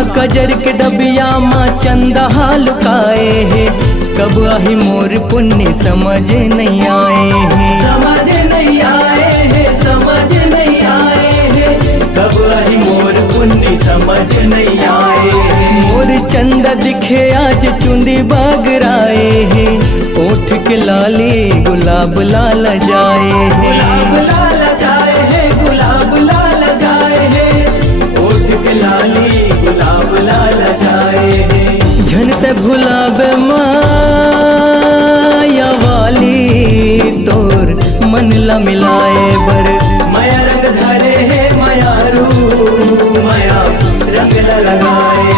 माँ कजर के डबिया माँ चंदा लुकाए है, कब आही मोर पुण्य समझ नहीं आए हैं, समझ नहीं आए हैं, समझ नहीं आए हैं, कब आही मोर पुण्य समझ नहीं आए हैं। मोर चंदा दिखे आज चुंदी बागराए है, ओठ के लाली गुलाब लाल जाए है, गुलाब लाल जाए है, गुलाब लाल जाए है, ओठ के लाली गुलाब लाल जाए है। झनते भुलावे माया वाली तोर मन ला मिलाए बर, माया रंग धरे है माया रू माया रंग ला लगाए